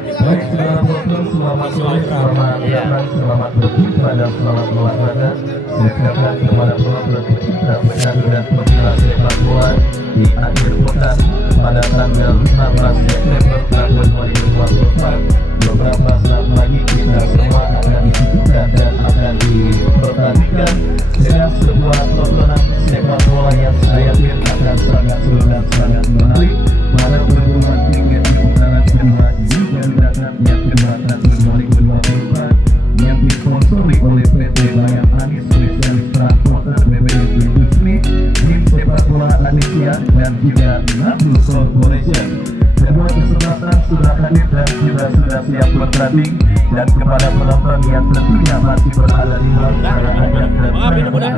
Baik, saudara penonton, selamat sore, selamat datang, selamat berjumpa dan selamat olahraga. Saya ucapkan kepada penonton pecinta penyadu dan pecinta sepak bola di akhir pekan pada tanggal 15 September tahun 2024. Beberapa saat lagi kita semua akan disuguhkan dan akan dipertandingkan dengan sebuah tontonan sepak bola yang saya pikir akan sangat seru dan sangat menarik pada perguruan tinggi di putaran kedua Liga Liga yang kedua tahun 2024 yang disponsori oleh PT Bayang Anis Spesialis Transporter BBM Industri, tim sepak bola Indonesia dan juga Nablu Corporation. Kedua kesebelasan sudah hadir dan kita sudah siap bertanding, dan kepada penonton yang tentunya masih berada di luar sana dan kepada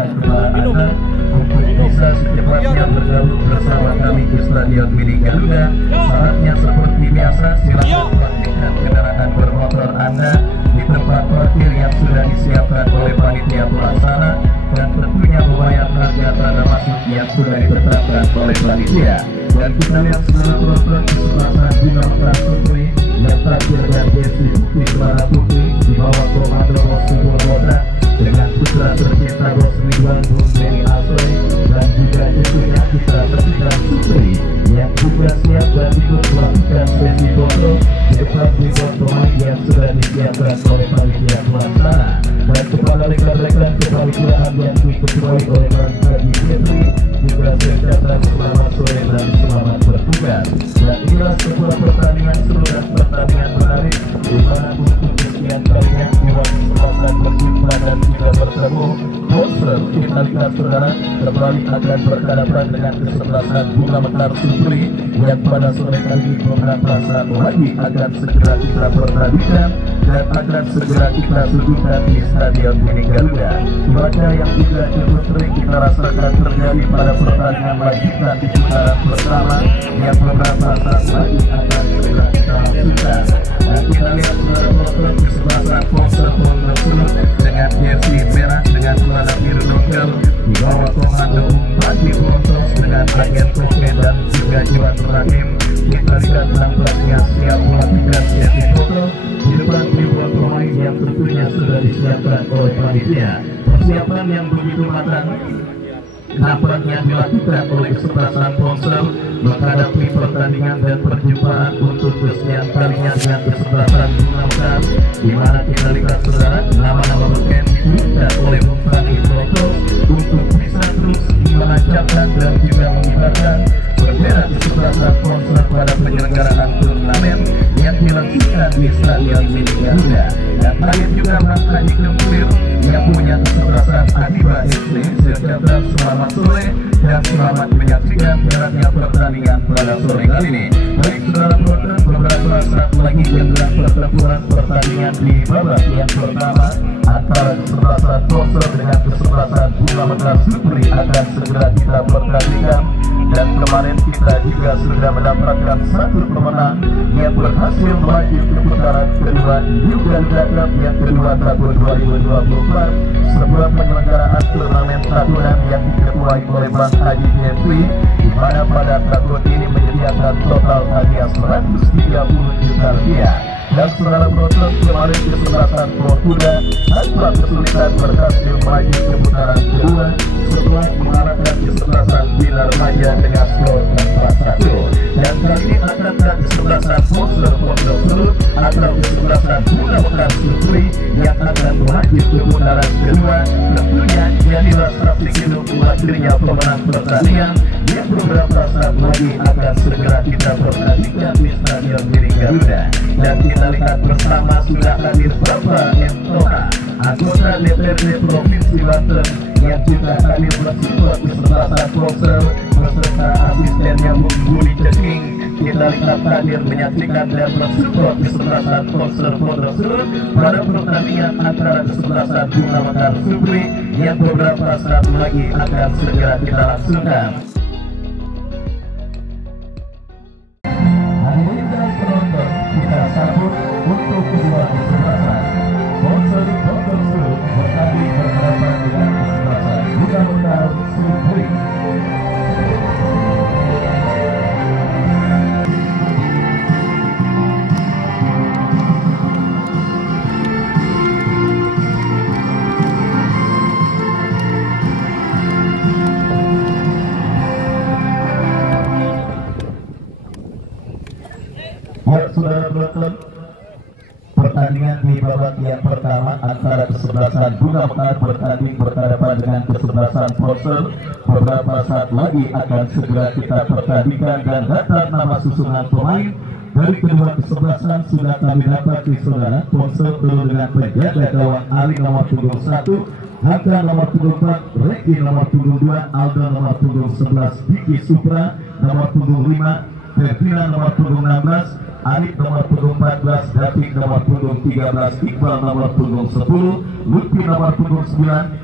Anda untuk bisa secepatnya bergabung bersama kami di Stadion Mini Garuda. Syaratnya seperti biasa, silakan parkirkan kendaraan bermotor Anda di tempat parkir yang sudah disiapkan oleh panitia pelaksana dan tentunya membayar harga tanda masuk yang sudah ditetapkan oleh panitia. Dan kita lihat seluruh penonton di sebelah sana Bima Mekar Putri yang terakhir dan Desi Putri Clara Putri di bawah komando Subur Boda dengan putra tercinta Bos Ridwan Bung Benny Asoy, dan juga tentunya kita tercinta Putri yang juga siap dan ikut melakukan sesi foto di depan ribuan pemain yang sudah disiapkan oleh panitia pelaksana. Dan kepada rekan-rekan kepanitiaan yang diketuai oleh Bang Haji Fitri juga saya ucapkan selamat sore dan selamat bertugas. Dan inilah sebuah pertandingan seru dan pertandingan menarik di mana untuk kesekian kalinya dua kesempatan berjumpa dan juga bertemu. Monster kita lihat saudara kembali akan berhadapan dengan kesebelasan Bunga Mekar Supri yang pada sore kali ini beberapa saat lagi akan segera kita pertandingkan dan akan segera kita suguhkan di Stadion Mini Garuda. Cuaca yang juga cukup sering kita rasakan terjadi pada pertandingan lanjutan di putaran pertama yang beberapa saat lagi akan segera kita langsungkan. Dan kita lihat saudara penonton kesebelasan Monster dengan jersey merah dengan celana biru novel di bawah komando Bupati Brontos dengan agen Koke dan juga Jiwan Rahim. Kita lihat nampaknya siap melakukan sesi foto di depan ribuan pemain yang tentunya sudah disiapkan oleh panitia. Persiapan yang begitu matang nampaknya dilakukan oleh kesebelasan Ponsel menghadapi pertandingan dan perjumpaan untuk kesekian kalinya dengan kesebelasan Bunga Mekar, di mana kita lihat saudara nama-nama beken ditunjukkan oleh Bupati Brontos untuk bisa terus menancapkan dan juga mengibarkan bendera kesebelasan Ponsel pada penyelenggaraan turnamen yang dilangsungkan di Stadion Mini Garuda. Dan hadir juga Bang Haji Kemplir yang punya kesebelasan Adiba FC. Saya selamat sore dan selamat menyaksikan beratnya pertandingan pada sore kali ini. Baik saudara penonton, beberapa saat lagi menjelang pertempuran pertandingan di babak yang pertama antara kesebelasan Ponsel dengan kesebelasan Bunga Mekar Supri akan segera kita pertandingkan. Dan kemarin kita juga sudah mendapatkan satu pemenang yang berhasil melaju ke putaran kedua Liga Liga yang kedua tahun 2024, sebuah penyelenggaraan turnamen tahunan yang diketuai oleh Bang Haji Jeffrey, di mana pada tahun ini menyediakan total hadiah 130 juta rupiah. Dan saudara penonton, kemarin kesebelasan Portugal tanpa kesulitan berhasil maju ke putaran kedua setelah mengalahkan kesebelasan Bilar Raja dengan skor 4-1. Dan kali ini akan kesebelasan Monster Pondok Surut atau kesebelasan Bunga Mekar Supri yang akan maju ke putaran kedua. Tentunya jadilah saksi hidup akhirnya pemenang pertandingan yang beberapa saat lagi akan segera kita pertandingkan di Stadion Mini Garuda. Dan kita lihat bersama sudah hadir Bapak M. Toha, anggota DPRD Provinsi Banten yang juga hadir bersupport kesebelasan Ponsel beserta asistennya Bung Budi Ceking. Kita lihat hadir menyaksikan dan bersupport kesebelasan Ponsel Pondok Surut pada pertandingan antara kesebelasan Bunga Mekar Supri yang beberapa saat lagi akan segera kita langsungkan. Hadirin dan penonton, kita sambut untuk kedua kesebelasan Ponsel Pondok Surut bertanding berhadapan dengan kesebelasan Bunga Mekar Supri. saudara penonton, pertandingan di babak yang pertama antara kesebelasan Bunga Mekar bertanding berhadapan dengan kesebelasan Polser. Beberapa saat lagi akan segera kita pertandingkan dan daftar nama susunan pemain dari kedua kesebelasan sudah kami dapat di saudara. Polser turun dengan penjaga gawang Ali nomor punggung 1, Haka nomor punggung 4, Reki nomor punggung 2, Aldo nomor punggung 11, Diki Supra nomor punggung 5, Ferdinand nomor punggung 16, Arif nomor punggung 14, Datik nomor punggung 13, Iqbal nomor punggung 10, Lutfi nomor punggung 9,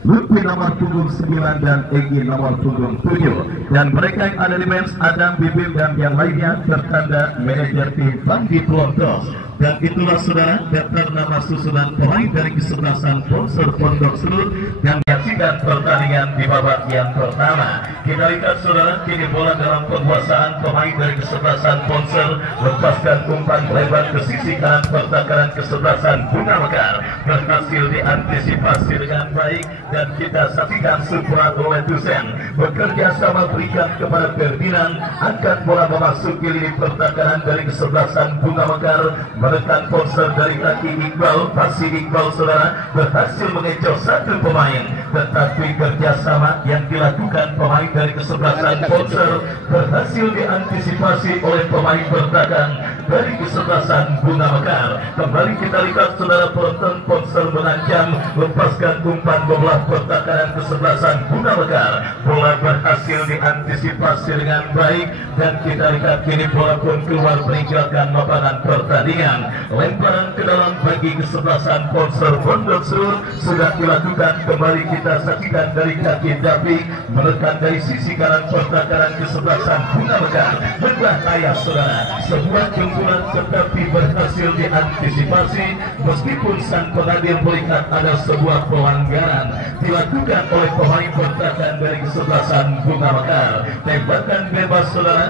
Lutfi nomor punggung 9 dan Egy nomor punggung 7. Dan mereka yang ada di bench, Adam, Bibim dan yang lainnya bertanda manajer tim Bangdi Pelontos. Dan itulah saudara daftar nama susunan pemain dari kesebelasan Polser Pondok Serut yang menyaksikan pertandingan di babak yang pertama. Kita lihat saudara, kini bola dalam penguasaan pemain dari kesebelasan Polser, lepaskan umpan lebar ke sisi kanan pertahanan kesebelasan Bunga Mekar, berhasil diantisipasi dengan baik dan kita saksikan Supra oleh Dusen bekerja sama berikan kepada Ferdinand, angkat bola memasuki lini pertahanan dari kesebelasan Bunga Mekar, menekan Polser dari kaki Iqbal. Pasti Iqbal saudara berhasil mengecoh satu pemain, tetapi kerjasama yang dilakukan pemain dari kesebelasan Polser berhasil diantisipasi oleh pemain bertahan dari kesebelasan Bunga Mekar. Kembali kita lihat saudara penonton, Polser mengancam, lepaskan umpan bola pertahanan kesebelasan Bunga Mekar. Bola berhasil diantisipasi dengan baik dan kita lihat kini bola pun keluar meninggalkan lapangan pertandingan. Lemparan ke dalam bagi kesebelasan Polser Pondok Serut sudah dilakukan. Kembali kita saksikan dari kaki David menekan dari sisi kanan pertahanan kesebelasan Bunga Mekar. Berbahaya saudara, sebuah jempuran tetapi berhasil diantisipasi meskipun sang pengadil melihat ada sebuah pelanggaran dilakukan oleh pemain pertahanan dari kesebelasan Bunga Mekar. Tembakan bebas saudara.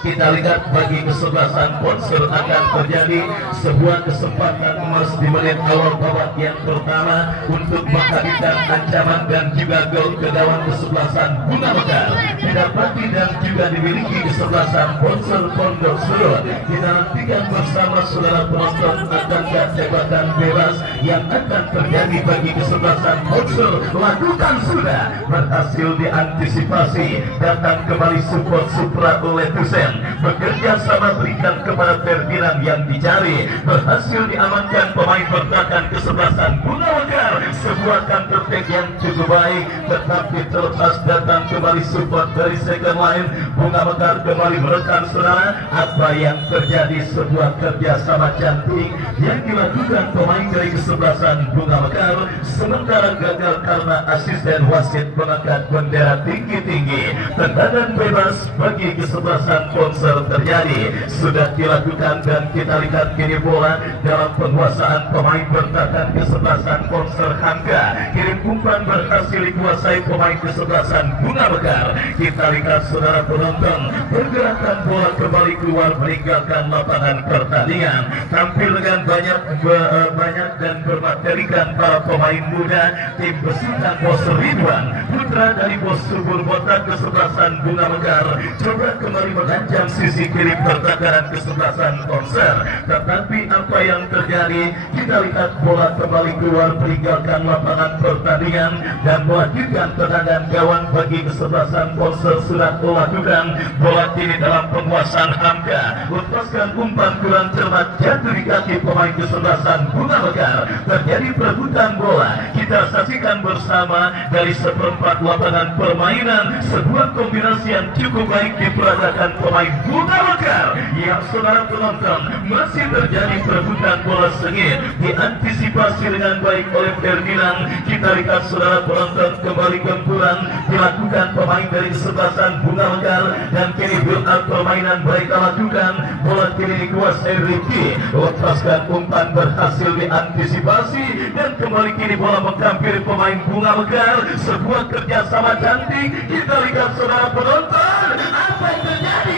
Kita lihat bagi kesebelasan Polser akan terjadi sebuah kesempatan emas di menit awal babak yang pertama untuk menghadirkan ancaman dan juga gol ke gawang kesebelasan Bunga Mekar. Didapati dan juga dimiliki kesebelasan Polser Pondok Serut. Kita nantikan bersama saudara penonton akankah tembakan bebas yang akan terjadi bagi kesebelasan Polser. Lakukan sudah, berhasil diantisipasi, datang kembali support Supra oleh Dusen, bekerja sama berikan kepada Ferdinand yang dicari, berhasil diamankan pemain bertahan kesebelasan Bunga Mekar. Sebuah counter attack yang cukup baik tetapi terlepas, datang kembali support dari second line. Bunga Mekar kembali merekam saudara apa yang terjadi, sebuah kerjasama cantik yang dilakukan pemain dari kesebelasan Bunga Mekar, sementara gagal karena asisten wasit mengangkat bendera tinggi-tinggi. Tendangan bebas bagi kesebelasan Polser terjadi sudah dilakukan dan kita lihat kini bola dalam penguasaan pemain bertahan kesebelasan Polser. Hangga kirim umpan berhasil dikuasai pemain kesebelasan Bunga Mekar. Kita lihat saudara penonton, pergerakan bola kembali keluar meninggalkan lapangan pertandingan, tampil dengan banyak dan bermaterikan para pemain muda tim besutan Bos Ridwan putra dari Bos Subur Botak kesebelasan Bunga Mekar coba kembali mengancam sisi kiri pertahanan kesebelasan Polser, tetapi apa yang terjadi, kita lihat bola kembali keluar meninggalkan lapangan pertandingan dan melanjutkan tendangan gawang bagi kesebelasan Polser sudah melakukan. Bola kini dalam penguasaan Hamka, lepaskan umpan kurang cermat jatuh di kaki pemain kesebelasan Bunga Mekar. Terjadi perebutan bola, kita saksikan bersama dari seperempat lapangan permainan, sebuah kombinasi yang cukup baik diperagakan pemain Bunga Mekar. Yang saudara penonton, masih terjadi perebutan bola sengit, diantisipasi dengan baik oleh Ferdinand. Kita lihat saudara penonton, kembali gempuran dilakukan pemain dari kesebelasan Bunga Mekar dan kini build up permainan mereka lakukan. Bola kini dikuasai Riki, lepaskan umpan berhasil diantisipasi dan kembali kini bola menghampiri pemain Bunga Mekar. Sebuah kerjasama cantik. Kita lihat saudara penonton, apa yang terjadi?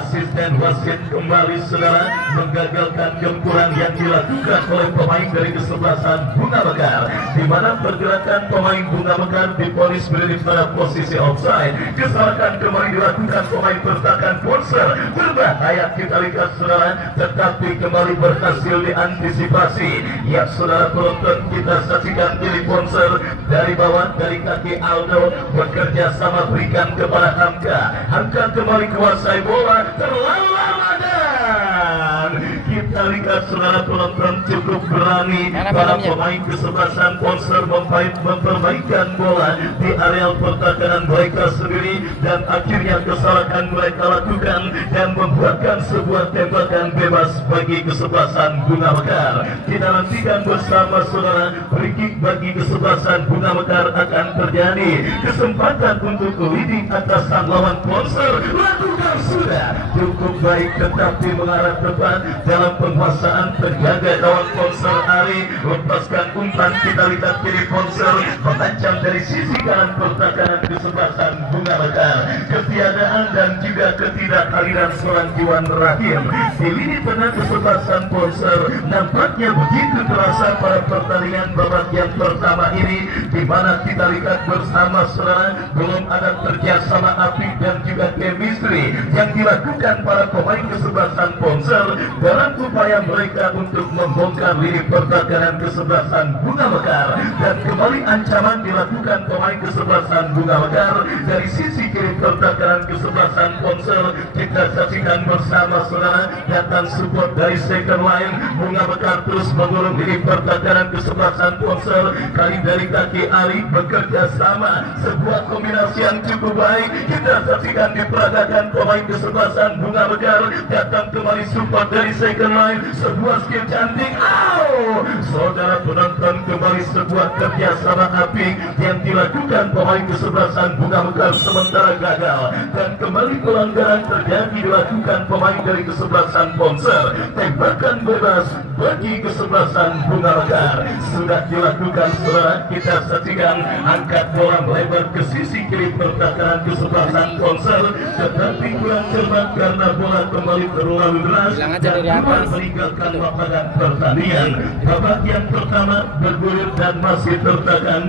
asisten wasit kembali saudara menggagalkan gempuran yang dilakukan oleh pemain dari kesebelasan Bunga Mekar, di mana pergerakan pemain Bunga Mekar diponis berada pada posisi offside. Kesalahan kembali dilakukan pemain Pertakan Ponser, berbahaya kita lihat saudara, tetapi kembali berhasil diantisipasi. Ya saudara penonton, kita saksikan diri Ponser dari bawah, dari kaki Aldo bekerja sama berikan kepada Hamka. Hamka kembali kuasai bola, terlalu lama dan kita lihat saudara penonton cukup berani para pemain kesebelasan Ponser memperbaikan bola di areal pertahanan mereka sendiri, dan akhirnya kesalahan mereka lakukan dan membuatkan sebuah tembakan bebas bagi kesebelasan Bunga Mekar. Kita nantikan bersama saudara, free kick bagi kesebelasan Bunga Mekar akan terjadi. Kesempatan untuk leading atas sang lawan Ponser lakukan sudah cukup baik, tetapi mengarah depan dalam penguasaan penjaga gawang Ponser Ari, lepaskan umpan. Kita lihat kiri Ponser mengancam dari sisi kanan pertahanan kesebelasan Bunga Mekar. Ketiadaan dan juga ketidakhadiran seorang Iwan Rahim di lini tengah kesebelasan Ponser nampaknya begitu terasa pada pertandingan babak yang pertama ini, di mana kita lihat bersama saudara belum ada kerjasama apik dan juga chemistry yang dilakukan para pemain kesebelasan Ponser dalam upaya mereka untuk membongkar lini pertahanan kesebelasan Bunga Mekar. Dan kembali ancaman dilakukan pemain kesebelasan Bunga Mekar dari sisi kiri pertahanan kesebelasan Ponser. Kita saksikan bersama saudara, datang support dari second line. Bunga Mekar terus mengurung lini pertahanan kesebelasan Ponser, kali dari kaki Ali bekerja sama, sebuah kombinasi yang cukup baik. Kita saksikan diperagakan pemain kesebelasan Bunga Mekar, datang kembali support dari second line, sebuah skill cantik. Saudara penonton, kembali sebuah kerjasama apik yang dilakukan pemain kesebelasan Bunga Mekar sementara gagal, dan kembali pelanggaran terjadi dilakukan pemain dari kesebelasan Ponser. Tembakan bebas bagi kesebelasan Bunga Mekar sudah dilakukan saudara. Kita saksikan angkat bola melebar ke sisi kiri pertahanan kesebelasan Ponser, tetapi kurang cermat karena bola kembali terlalu deras dan meninggalkan lapangan pertandingan. Babak yang pertama bergulir dan masih tertekan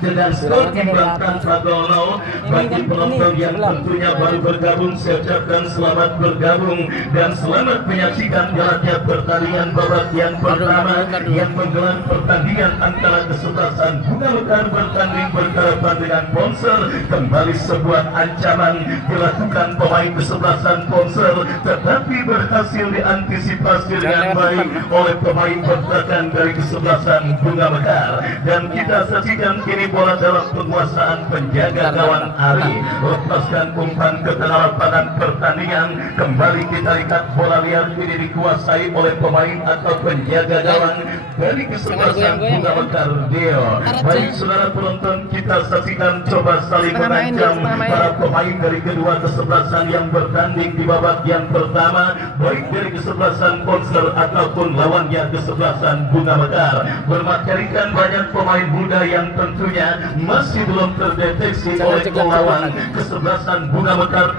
dengan skor imbang tanpa gol bagi penonton yang tentunya baru bergabung. Saya ucapkan selamat bergabung dan selamat menyaksikan jalannya pertandingan babak yang pertama yang menggelar pertandingan antara kesebelasan Bunga Mekar bertanding berhadapan dengan Ponser. Kembali sebuah ancaman dilakukan pemain kesebelasan Ponser, tetapi berhasil diantisipasi dengan baik oleh pemain pertahanan dari kesebelasan Bunga Mekar. Dan kita saksikan kini bola dalam penguasaan penjaga gawang Ari, lepaskan umpan ke tengah lapangan pertandingan. Kembali kita lihat bola liar ini dikuasai oleh pemain atau penjaga gawang dari kesebelasan Bunga Mekar Deo. Baik saudara penonton, kita saksikan coba saling mengancam para pemain dari kedua kesebelasan yang bertanding di babak yang pertama, baik dari kesebelasan Ponser ataupun lawannya kesebelasan Bunga Mekar. Bermaterikan banyak pemain muda yang tentunya masih belum terdeteksi oleh lawan. Kesebelasan Bunga Mekar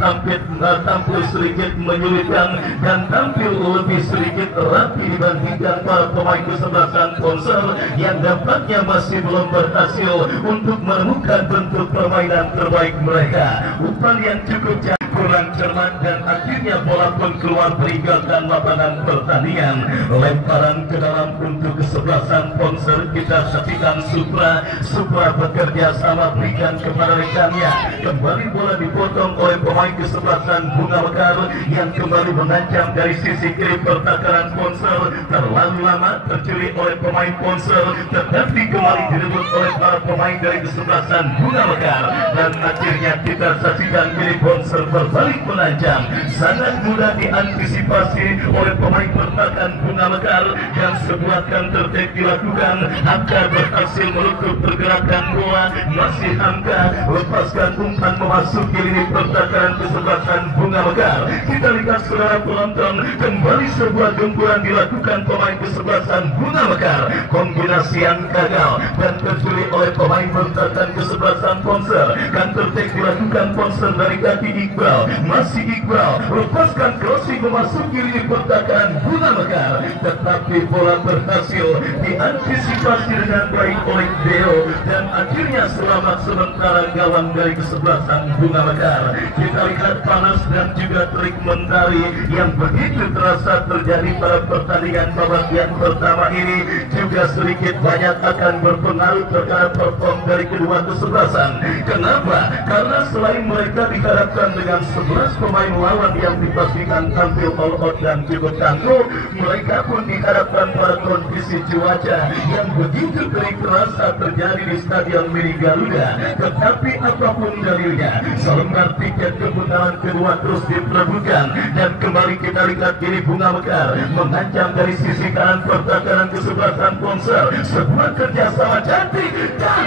tampil sedikit menyulitkan dan tampil lebih sedikit rapi dibandingkan para pemain kesebelasan Ponser yang dampaknya masih belum berhasil untuk menemukan bentuk permainan terbaik mereka. Umpan yang cukup kurang cermat dan akhirnya bola pun keluar meninggalkan lapangan pertandingan. Lemparan ke dalam untuk kesebelasan Ponser. Kita saksikan Supra bekerja sama berikan kepada rekannya. Kembali bola dipotong oleh pemain kesebelasan Bunga Mekar yang kembali mengancam dari sisi kiri pertahanan Ponser. Terlalu lama tercuri oleh pemain Ponser, tetapi kembali direbut oleh para pemain dari kesebelasan Bunga Mekar, dan akhirnya kita saksikan kiri Ponser berbalik mengancam. Sangat mudah diantisipasi oleh pemain pertahanan Bunga Mekar dan sebuah counter attack dilakukan. Hamka berhasil menutup pergerakan bola. Masih Hamka lepaskan umpan memasuki lini pertahanan kesebelasan Bunga Mekar. Kita lihat saudara penonton, kembali sebuah gempuran dilakukan pemain kesebelasan Bunga Mekar. Kombinasi yang gagal dan tercuri oleh pemain pertahanan kesebelasan Ponser. sponsor. Counter attack dilakukan sponsor dari kaki Iqbal. Masih Iqbal lepaskan crossing memasuki lini pertahanan Bunga Mekar, tetapi bola berhasil diantisipasi dengan baik oleh Deo dan akhirnya selamat sementara gawang dari kesebelasan Bunga Mekar. Kita lihat panas dan juga trik mentari yang begitu terasa terjadi pada pertandingan babak yang pertama ini juga sedikit banyak akan berpengaruh terhadap perform dari kedua kesebelasan. Kenapa? Karena selain mereka diharapkan dengan 11 pemain lawan yang dipastikan tampil all out dan cukup tangguh, mereka pun diharapkan pada kondisi cuaca yang begitu terik terasa terjadi di Stadion Mini Garuda. Tetapi apapun dalilnya, selembar tiket keputaran kedua terus diperebutkan dan kembali kita lihat kini Bunga Mekar mengancam dari sisi kanan pertahanan kesebelasan Sponsor. Sebuah kerjasama cantik dan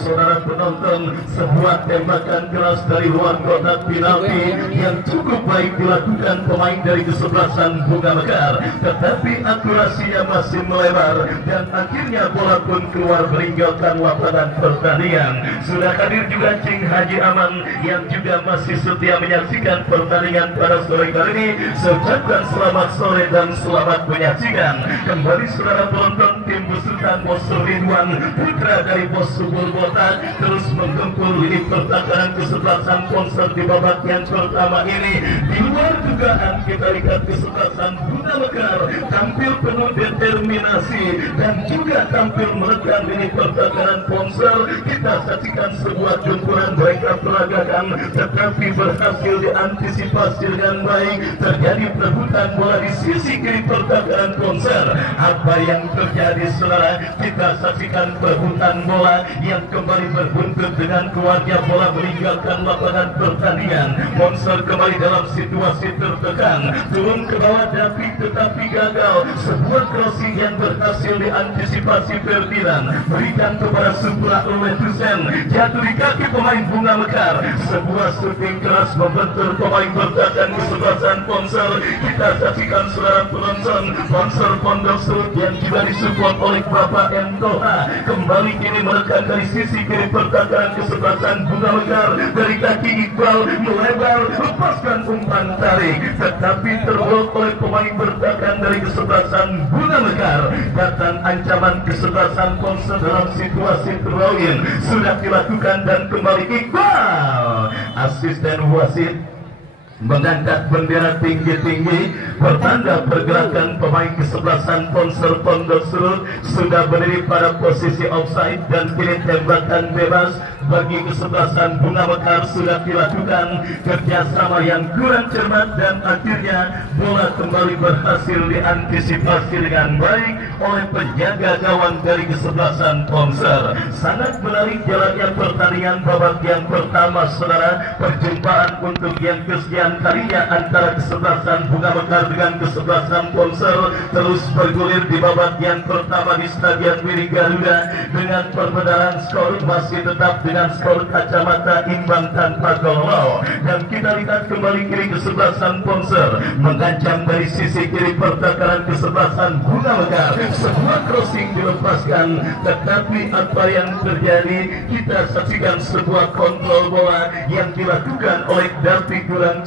saudara penonton, sebuah tembakan keras dari luar kotak penalti yang cukup baik dilakukan pemain dari kesebelasan Bunga Mekar, tetapi akurasinya masih melebar dan akhirnya bola pun keluar meninggalkan lapangan pertandingan. Sudah hadir juga Cing Haji Aman yang juga masih setia menyaksikan pertandingan pada sore kali ini. Saya selamat sore dan selamat menyaksikan. Kembali saudara penonton, tim besutan Bos Ridwan putra dari Bos Subur Botak terus menggempur lini pertahanan kesebelasan Sponsor di babak yang pertama ini. Di luar dugaan kita lihat kesebelasan Bunga Mekar tampil penuh determinasi dan juga tampil menekan lini pertahanan Sponsor. Kita saksikan sebuah gempuran mereka peragakan tetapi berhasil diantisipasi dengan baik. Terjadi perebutan bola di sisi kiri pertahanan Sponsor. Apa yang terjadi saudara? Kita saksikan perebutan bola yang kembali berbuntut dengan keluarnya bola meninggalkan lapangan pertandingan. Sponsor kembali dalam situasi tertekan, turun ke bawah David tetapi gagal. Sebuah crossing yang berhasil diantisipasi Ferdinand, berikan kepada Supra Letusen, jatuh di kaki pemain Bunga Mekar. Sebuah shooting keras membentur pemain bertahan kesebelasan Sponsor. Kita saksikan saudara penonton, Sponsor Pondok Sud yang juga disupport oleh Bapak M. Toha kembali kini menekan dari sisi kiri pertahanan kesebelasan Bunga Mekar. Dari kaki Iqbal melebar, lepaskan umpan tarik tetapi terblok oleh pemain bertahan dari kesebelasan Bunga Mekar. Datang ancaman kesebelasan Sponsor dalam situasi terlawin sudah dilakukan dan kembali Iqbal, asisten wasit mengangkat bendera tinggi-tinggi bertanda pergerakan pemain kesebelasan Sponsor Pondok Sud sudah berdiri pada posisi offside dan kini tembakan bebas bagi kesebelasan Bunga Mekar sudah dilakukan. Kerjasama yang kurang cermat dan akhirnya bola kembali berhasil diantisipasi dengan baik oleh penjaga gawang dari kesebelasan Sponsor. Sangat menarik jalannya pertandingan babak yang pertama saudara. Perjumpaan untuk yang kesekian kalinya antara kesebelasan Bunga Mekar dengan kesebelasan Sponsor terus bergulir di babak yang pertama di Stadion Mini Garuda dengan perbedaan skor masih tetap dengan skor kacamata imbang tanpa gol. Dan kita lihat kembali kiri kesebelasan Sponsor mengancam dari sisi kiri pertahanan kesebelasan Bunga Mekar. Sebuah crossing dilepaskan tetapi apa yang terjadi? Kita saksikan sebuah kontrol bola yang dilakukan oleh David kurang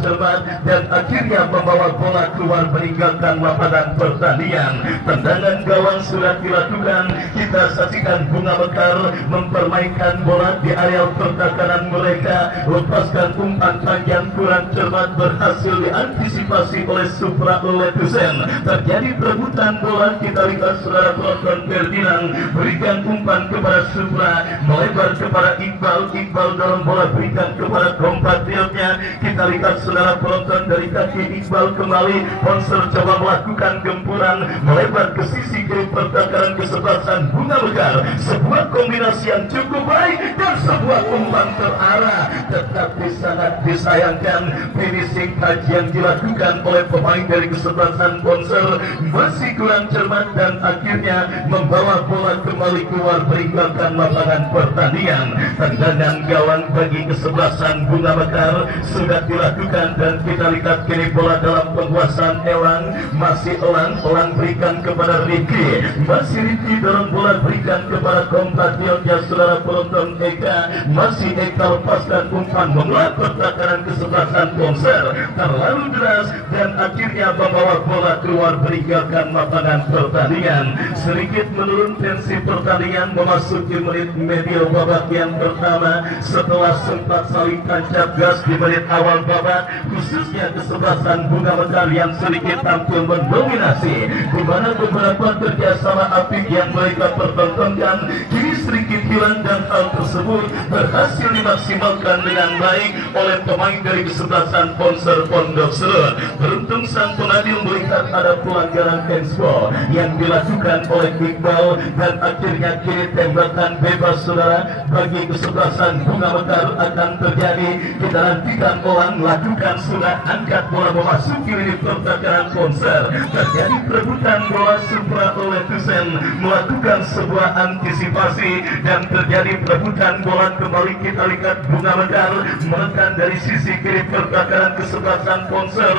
dan akhirnya membawa bola keluar meninggalkan lapangan pertandingan. Tendangan gawang sudah dilakukan. Kita saksikan Bunga Mekar mempermainkan bola di area pertahanan mereka. Lepaskan umpan panjang kurang cermat berhasil diantisipasi oleh Supra Letusen. Terjadi perebutan bola. Kita lihat saudara penonton, Ferdinand berikan umpan kepada Supra, melebar kepada Iqbal. Iqbal dalam bola berikan kepada kompatriotnya. Kita lihat saudara penonton, dari kaki Iqbal kembali. Sponsor coba melakukan gempuran melebar ke sisi kiri pertahanan kesebelasan Bunga Mekar. Sebuah kombinasi yang cukup baik dan sebuah umpan terarah tetapi sangat disayangkan finishing touch yang dilakukan oleh pemain dari kesebelasan Sponsor masih kurang cermat dan akhirnya membawa bola kembali keluar meninggalkan lapangan pertandingan. Tendangan gawang bagi kesebelasan Bunga Mekar sudah dilakukan dan kita lihat kini bola dalam penguasaan Elang. Masih Elang berikan kepada Ricky, masih Ricky dalam bola berikan kepada kompatriotnya saudara penonton Eka ketika masih Eka lepaskan umpan membuat pertakaran kesebelasan Ponser terlalu deras dan akhirnya membawa bola keluar meninggalkan lapangan pertandingan. Sedikit menurun tensi pertandingan memasuki menit medio babak yang pertama setelah sempat saling tancap gas di menit awal babak, khususnya kesebelasan Bunga Mekar yang sedikit tampil mendominasi, di mana beberapa kerjasama apik yang mereka pertontonkan kini sedikit hilang dan hal tersebut berhasil dimaksimalkan dengan baik oleh pemain dari kesebelasan Ponser Pondok Serut. Beruntung sang penadil melihat ada pelanggaran handsball yang dilakukan oleh Iqbal dan akhirnya kini tembakan bebas saudara bagi kesebelasan Bunga Mekar akan terjadi. Kita nantikan orang lakukan sudah angkat bola memasuki lini pertakaran Ponser. Terjadi perebutan bola Supra oleh Tusen melakukan sebuah antisipasi dan terjadi perebutan bola. Kembali kita lihat Bunga Mekar menekan dari sisi kiri pertakaran kesebelasan Ponser.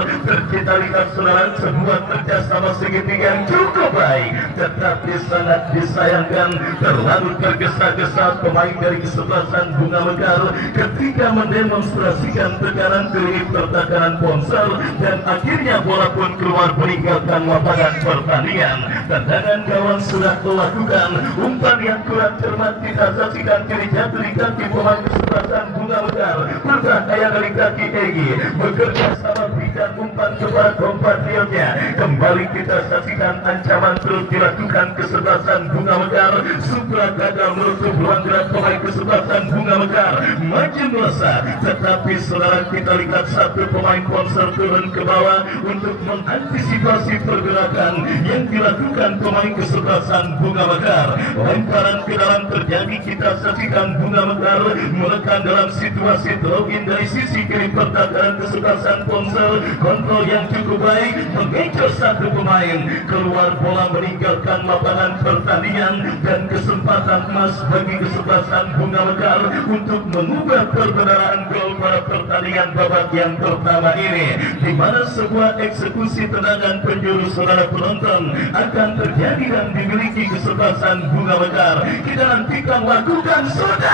Kita lihat saudara sebuah kerjasama segitiga yang cukup baik, tetapi sangat disayangkan terlalu tergesa-gesa pemain dari kesebelasan Bunga Mekar ketika mendemonstrasikan tekanan kiri pertakaran Ponser dan akhirnya bola pun keluar meninggalkan lapangan pertandingan. Tendangan gawang sudah dilakukan, umpan yang kurang cermat kita saksikan kiri jatuh di kaki pemain kesebelasan Bunga Mekar. Berbahaya dari kaki Egi bekerja sama berikan umpan kepada kompatriotnya. Kembali kita saksikan ancaman terus dilakukan kesebelasan Bunga Mekar. Supra gagal menutup ruang gerak pemain kesebelasan Bunga Mekar maju melesat, tetapi saudara kita lihat satu pemain Ponser turun ke bawah untuk mengantisipasi pergerakan yang dilakukan pemain kesebelasan Bunga Mekar. Lemparan ke dalam terjadi, kita saksikan Bunga Mekar menekan dalam situasi login dari sisi kiri pertakaran kesebelasan Ponser. Kontrol yang cukup baik mengejar satu pemain, keluar bola meninggalkan lapangan pertandingan dan kesempatan emas bagi kesebelasan Bunga Mekar untuk mengubah perbendaharaan gol pada pertandingan babak yang pertama ini, di mana sebuah eksekusi tendangan penjuru saudara penonton akan terjadi dan dimiliki kesebelasan Bunga Mekar. Kita nantikan lakukan sudah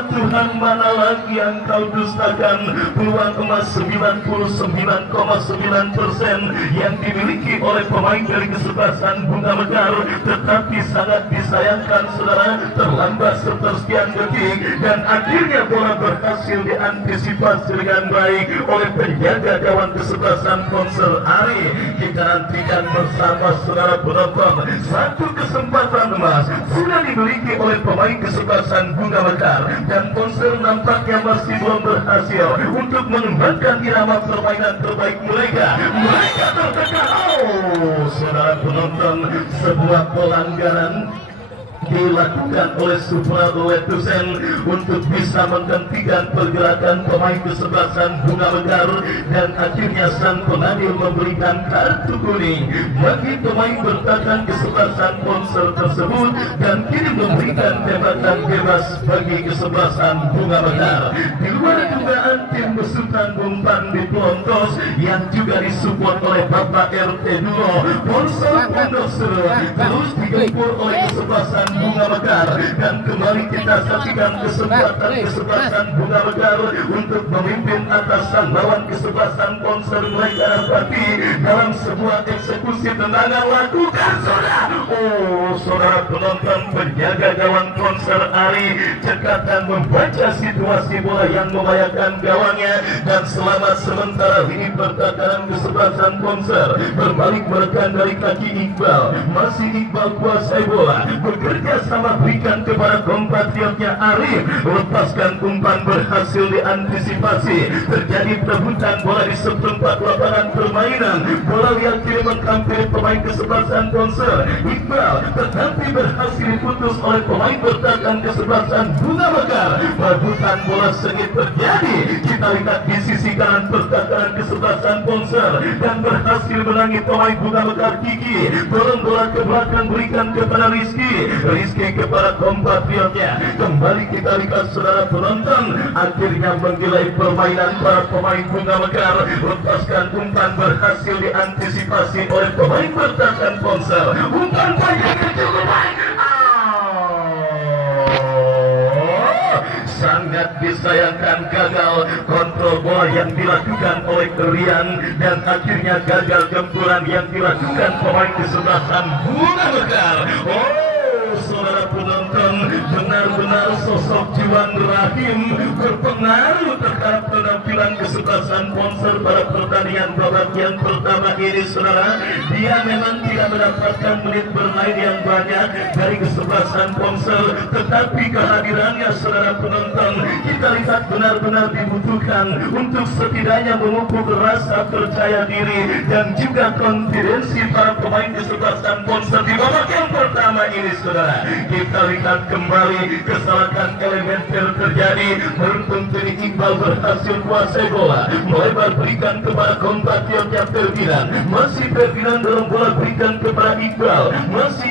dan Tuhan, mana lagi yang kau dustakan peluang emas 99,9% yang dimiliki oleh pemain dari kesebelasan Bunga Mekar, tetapi sangat disayangkan saudara terlambat setersekian detik dan akhirnya bola berhasil diantisipasi dengan baik oleh penjaga gawang kesebelasan Ponser Ari. Kita nantikan bersama saudara penonton satu kesempatan emas sudah dimiliki oleh pemain kesebelasan Bunga Mekar dan Ponser nampaknya masih belum berhasil untuk mengembangkan irama permainan terbaik mereka. Mereka tertekan. Saudara penonton, sebuah pelanggaran dilakukan oleh Supra Letusen untuk bisa menghentikan pergerakan pemain kesebelasan Bunga Mekar dan akhirnya sang penadil memberikan kartu kuning bagi pemain bertahan kesebelasan Ponser tersebut dan kini memberikan tembakan bebas bagi kesebelasan Bunga Mekar. Di luar dugaan tim besutan umpan di Pelontos yang juga disupport oleh Bapak RT Dulo Ponser Pondok Serut terus digempur oleh kesebelasan Bunga Mekar dan kembali kita saksikan kesebelasan Bunga Mekar untuk memimpin atasan lawan kesebelasan Ponser mereka dapati dalam sebuah eksekusi tendangan lakukan saudara. Saudara penonton, penjaga gawang Ponser Ari cekatan membaca situasi bola yang membahayakan gawangnya dan selamat sementara ini pertakaran kesebelasan Ponser berbalik menekan dari kaki Iqbal. Masih Iqbal kuasai bola, bekerja sama berikan kepada kompatriotnya Arif, lepaskan umpan berhasil diantisipasi. Terjadi perebutan bola di seperempat lapangan permainan. Bola yang kini menghampiri pemain kesebelasan Ponser Iqbal, tetapi berhasil diputus oleh pemain bertahan kesebelasan Bunga Mekar. Perebutan bola sengit terjadi. Kita lihat di sisi kanan pertahanan kesebelasan Ponser dan berhasil menangi pemain Bunga Mekar Kiki. Dorong bola ke belakang berikan kepada Rizky kepada kompatriotnya. Kembali kita lihat saudara penonton, akhirnya menggilai permainan para pemain Bunga Mekar. Lepaskan umpan berhasil diantisipasi oleh pemain bertahan Ponser. Umpan panjang disayangkan gagal kontrol bola yang dilakukan oleh Rian, dan akhirnya gagal gempuran yang dilakukan pemain kesebelasan Bunga Mekar. Saudara penonton, benar-benar sosok Juan Rahim berpengaruh terhadap penampilan kesebelasan Ponser pada pertandingan babak yang pertama ini, saudara. Dia memang tidak mendapatkan menit bermain yang banyak dari kesebelasan Ponser, tetapi kehadirannya, saudara penonton, kita lihat benar-benar dibutuhkan untuk setidaknya memupuk rasa percaya diri dan juga konfidensi para pemain kesebelasan Ponser di babak yang pertama ini, saudara. Kita lihat kembali kesalahan elementer terjadi. Beruntung Tony Iqbal berhasil kuasai bola, melebar berikan kepada kompatriotnya Ferdinand. Masih Ferdinand dalam bola berikan kepada Iqbal. Masih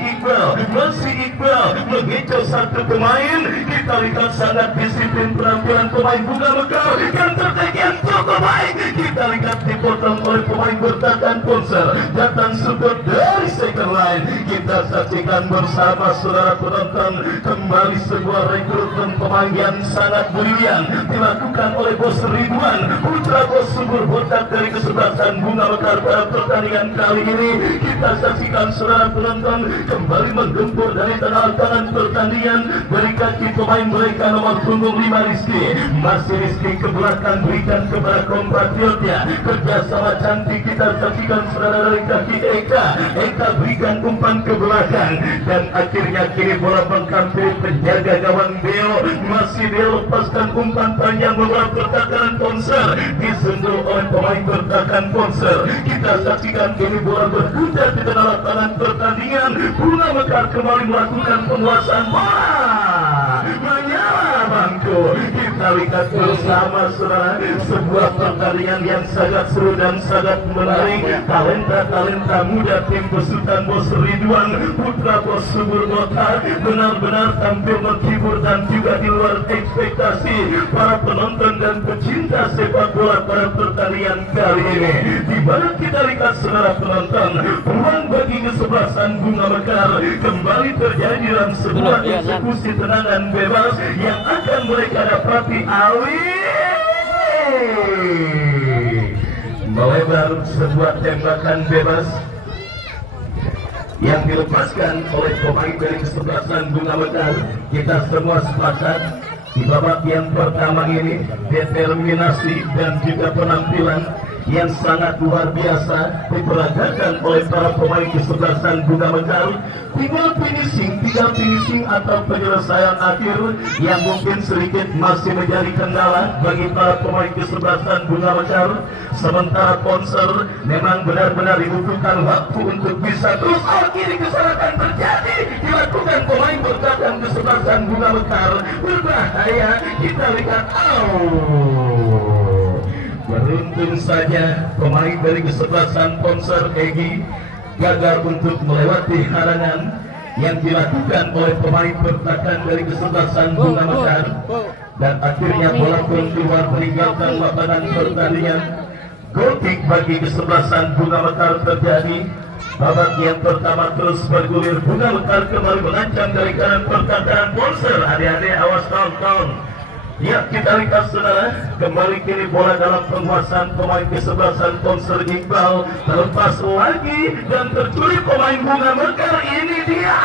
Iqbal mengejar satu pemain. Kita lihat sangat disiplin penampilan pemain Bunga Mekar yang tertekan cukup baik. Kita lihat dipotong oleh pemain bertahan Ponser. Datang support dari second line. Kita saksikan bersama, saudara penonton, kembali sebuah rekrutmen pemain yang sangat brilian dilakukan oleh Bos Ridwan, putra Bos Subur Botak dari kesebelasan Bunga Mekar pada pertandingan kali ini. Kita saksikan, saudara penonton, kembali menggempur dari tangan pertandingan dari kaki pemain mereka nomor punggung 5 Rizky. Masih Rizky ke belakang berikan kepada kompatriotnya. Kerjasama cantik kita saksikan, saudara, dari kaki Eka berikan umpan ke belakang, dan akhirnya kini bola menghampiri penjaga gawang Deo. Masih Deo lepaskan umpan panjang beberapa pertahanan Ponser, disentuh oleh pemain bertahan Ponser. Kita saksikan kini bola berputar di tengah lapangan pertandingan. Bunga Mekar kembali melakukan penguasaan bola, menyala bangku. Kita lihat bersama, saudara, sebuah pertandingan yang sangat seru dan sangat menarik. Talenta muda tim besutan Bos Ridwan, putra Bos Subur Botak, benar-benar tampil menghibur dan juga di luar ekspektasi para penonton dan pecinta sepak bola pada pertandingan kali ini. Di mana kita lihat, saudara penonton, peluang bagi kesebelasan Bunga Mekar kembali terjadi dalam sebuah eksekusi tendangan bebas yang akan mereka dapati melebar sebuah tembakan bebas yang dilepaskan oleh pemain dari kesebelasan Bunga Mekar. Kita semua sepakat di babak yang pertama ini determinasi dan juga penampilan yang sangat luar biasa diperagakan oleh para pemain kesebelasan Bunga Mekar. Tinggal finishing atau penyelesaian akhir yang mungkin sedikit masih menjadi kendala bagi para pemain kesebelasan Bunga Mekar. Sementara Ponser memang benar-benar dibutuhkan waktu untuk bisa terus. Kini kesalahan terjadi dilakukan pemain bertahan kesebelasan Bunga Mekar, berbahaya. Kita lihat, beruntung saja pemain dari kesebelasan Ponser Egi gagal untuk melewati halangan yang dilakukan oleh pemain bertahan dari kesebelasan Bunga Mekar, dan akhirnya bola pun keluar meninggalkan lapangan pertandingan. Gol kick bagi kesebelasan Bunga Mekar terjadi. Babak yang pertama terus bergulir. Bunga Mekar kembali mengancam dari kanan pertahanan Ponser. Adik-adik awas tahun. Ya, kita lihat, saudara, kembali kini bola dalam penguasaan pemain kesebelasan Ponser Iqbal. Terlepas lagi dan tercuri pemain Bunga Mekar. Ini dia.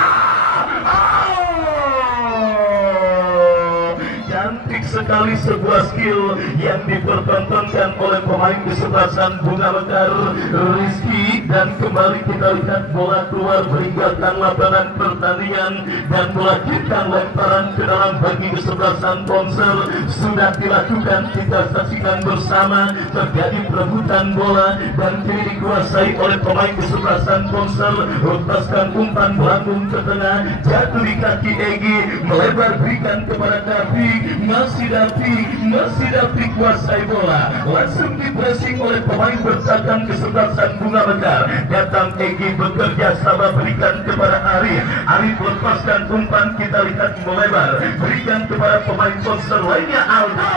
Cantik sekali sebuah skill yang dipertontonkan oleh pemain kesebelasan Bunga Mekar, Rizky, dan kembali kita lihat bola keluar meninggalkan lapangan pertandingan dan melanjutkan lemparan ke dalam bagi kesebelasan Ponser. Sudah dilakukan, kita saksikan bersama, terjadi perebutan bola dan kini dikuasai oleh pemain kesebelasan Ponser. Lepaskan umpan melambung ke tengah, jatuh di kaki Egi, melebar berikan kepada Davi. Masih Davi kuasai bola, langsung di-pressing oleh pemain bertahan kesebelasan Bunga Mekar. Datang Egi bekerja sama berikan kepada Arif lepaskan umpan, kita lihat melebar berikan kepada pemain Ponser lainnya, Aldo.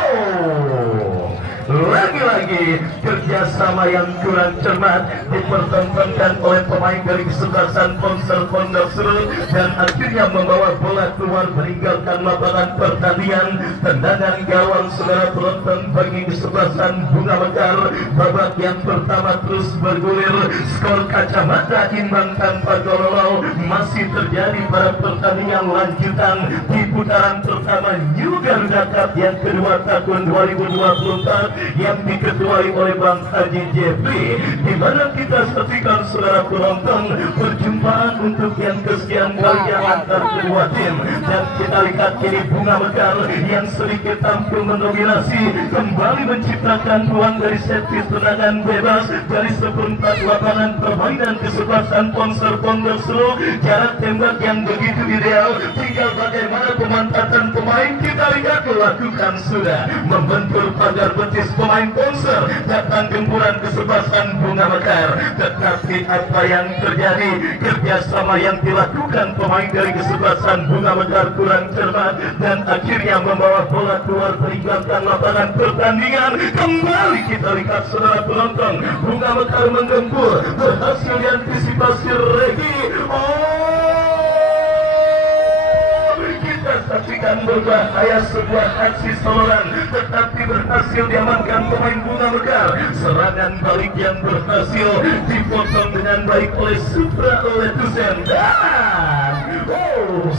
Lagi-lagi kerjasama yang kurang cermat dipertontonkan oleh pemain dari kesebelasan Ponser Pondok Seru dan akhirnya membawa bola keluar meninggalkan lapangan pertandingan. Tendangan gawang saudara penonton bagi kesebelasan Bunga Mekar. Babak yang pertama terus bergulir, skor kacamata imbang tanpa gol. Masih terjadi pada pertandingan lanjutan di putaran pertama New Garuda Cup yang kedua tahun 2024 yang diketuai oleh Bang Haji Jeffrey, di mana kita saksikan saudara penonton perjumpaan untuk yang kesekian kalinya antar kedua tim. Dan kita lihat kini Bunga Mekar yang sedikit tampil mendominasi kembali menciptakan peluang dari set piece tendangan bebas dari seperempat lapangan permainan kesebelasan Ponser Pondok Seru. Jarak tembak yang begitu ideal, tinggal bagaimana pemanfaatan pemain. Kita lihat lakukan sudah membentur pagar betis pemain Ponser. Datang gempuran kesebelasan Bunga Mekar, tetapi apa yang terjadi, kerjasama yang dilakukan pemain dari kesebelasan Bunga Mekar kurang cermat dan akhirnya membawa bola keluar meninggalkan lapangan pertandingan. Kembali kita lihat saudara penonton, Bunga Mekar menggempur, berhasil diantisipasi Regi. Saksikan berbahaya sebuah aksi soloran, tetapi berhasil diamankan pemain Bunga Mekar. Serangan balik yang berhasil dipotong dengan baik oleh Supra Letusen. Dan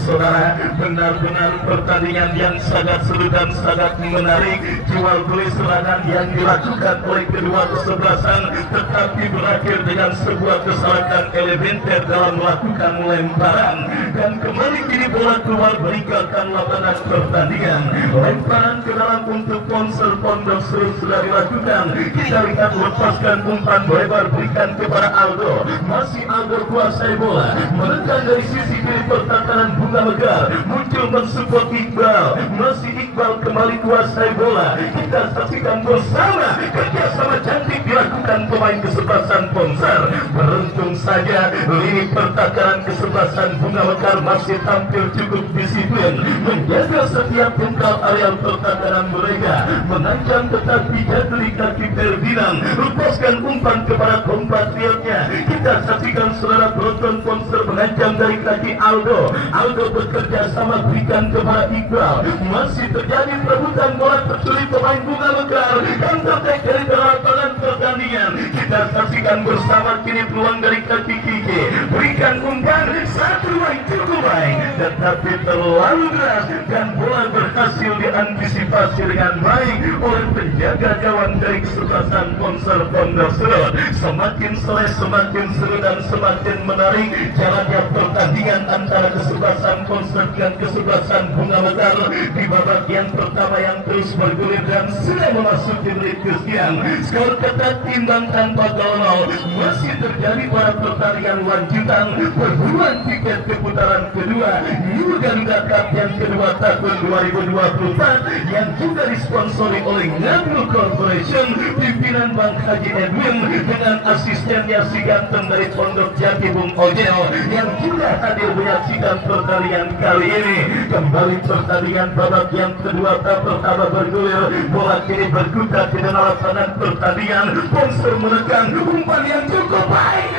saudara, benar-benar pertandingan yang sangat seru dan sangat menarik. Jual beli serangan yang dilakukan oleh kedua kesebelasan, tetapi berakhir dengan sebuah kesalahan elementer dalam melakukan lemparan. Dan kembali kini bola keluar meninggalkan lapangan pertandingan. Lemparan ke dalam untuk Ponser Pondok Seru sudah dilakukan. Kita lihat lepaskan umpan lebar berikan kepada Aldo. Masih Aldo kuasai bola, menekan dari sisi kiri pertahanan Bunga Mekar. Muncul mensupport Iqbal. Masih Iqbal kembali kuasai bola. Kita saksikan bersama kerjasama cantik dilakukan pemain kesebelasan Ponser. Beruntung saja lini pertahanan kesebelasan Bunga Mekar masih tampil cukup disiplin, menjaga setiap pengkal areal pertahanan mereka. Mengancam tetapi jatuh kaki Ferdinand, lepaskan umpan kepada kompatriotnya. Kita saksikan saudara penonton Ponser mengancam dari kaki Aldo. Aldo bekerja sama berikan kepada Iqbal. Masih terjadi perebutan bola tersulit pemain Bunga Mekar. Counter attack dari lapangan pertandingan. Kita saksikan bersama kini peluang dari kaki Kiki. Berikan umpan satu baik cukup baik, tetapi terlalu deras dan bola berhasil diantisipasi dengan baik oleh penjaga gawang dari kesebelasan Ponser Pondok Seru. Semakin selesai, semakin seru dan semakin menarik jalannya pertandingan antara kesebelasan Ponser dan kesebelasan Bunga Mekar di babak yang pertama yang terus bergulir dan sudah memasuki menit kesekian. Skor ketat imbang tanpa gol. Masih terjadi pada pertandingan lanjutan perburuan tiket ke putaran kedua New Garuda Cup yang kedua tahun 2024 yang juga disponsori oleh Ngablu Corporation pimpinan Bang Haji Edwin dengan asistennya si ganteng dari Pondok Jati Bung Ojeo yang juga hadir menyaksikan pertandingan kali ini. Kembali pertandingan babak yang kedua pertama bergulir, bola kini berkutat di dalam lapangan pertandingan. Ponser menekan umpan yang cukup baik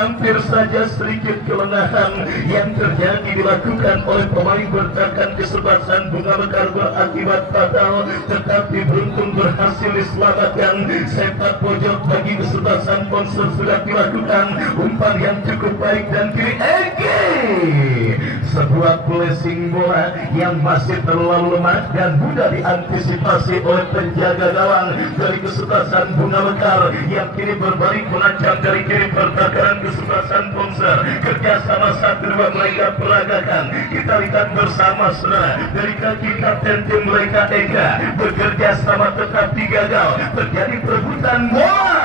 hampir saja sedikit kelengahan yang terjadi dilakukan oleh pemain bertahan kesebelasan Bunga Mekar berakibat fatal, tetapi beruntung berhasil diselamatkan. Sepak pojok bagi kesebelasan Ponser sudah dilakukan, umpan yang cukup baik dan kiri sebuah blessing bola yang masih terlalu lemah dan mudah diantisipasi oleh penjaga gawang dari kesebelasan Bunga Mekar yang kini berbalik mengancam dari kiri pertahanan kesebelasan Ponser. Kerjasama 1-2 mereka peragakan. Kita lihat bersama saudara dari kaki kapten tim mereka Eka bekerja sama tetapi gagal. Terjadi perebutan bola.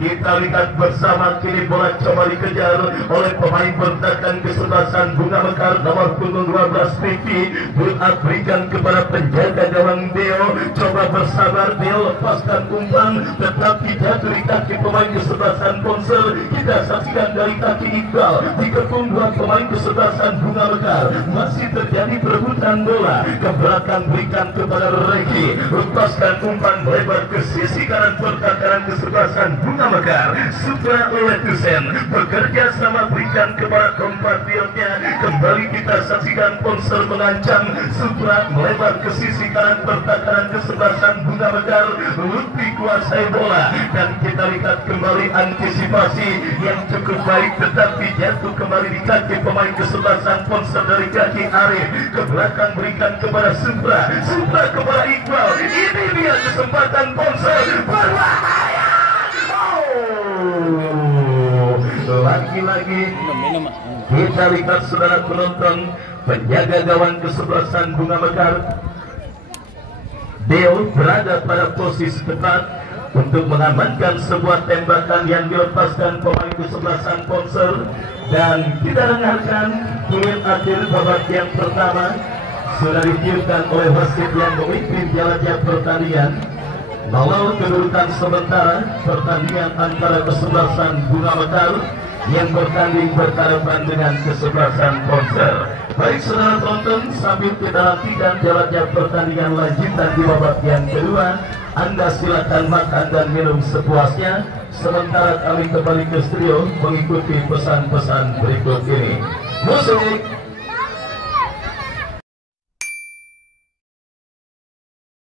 Kita lihat bersama kini bola coba dikejar oleh pemain bertahan kesebelasan Bunga Mekar nomor punggung 12 Vivi. Buat berikan kepada penjaga gawang Deo. Coba bersabar Deo, lepaskan umpan tetapi jatuh di kaki pemain kesebelasan Ponsel. Kita saksikan dari kaki Iqbal dikepung dua pemain kesebelasan Bunga Mekar. Masih terjadi perebutan bola. Ke belakang berikan kepada Reki, lepaskan umpan melebar ke sisi kanan pertahanan kesebelasan Bunga Mekar. Supra oleh Tusen bekerja sama berikan kepada kompatriotnya. Kembali kita saksikan Ponsel mengancam. Supra melebar ke sisi kanan pertahanan kesebelasan Bunga Mekar. Lutfi kuasai bola dan kita lihat kembali antisipasi yang cukup baik tetapi jatuh kembali di kaki pemain kesebelasan Ponsel dari kaki Arif. Ke belakang berikan kepada Supra kepada Iqbal. Ini dia kesempatan Ponsel berbahaya. Lagi-lagi kita lihat saudara penonton, penjaga gawang kesebelasan Bunga Mekar Deo berada pada posisi tepat untuk mengamankan sebuah tembakan yang dilepaskan pemain kesebelasan Ponsel. Dan kita dengarkan poin akhir babak yang pertama sudah ditiupkan oleh wasit yang memimpin jalannya pertandingan. Walau kedudukan sementara pertandingan antara kesebelasan Bunga Mekar yang bertanding berhadapan dengan kesebelasan Ponsel. Baik saudara penonton, sambil kita nantikan jalannya pertandingan lanjutan di babak yang kedua, Anda silakan makan dan minum sepuasnya sementara kami kembali ke studio mengikuti pesan-pesan berikut ini. Musik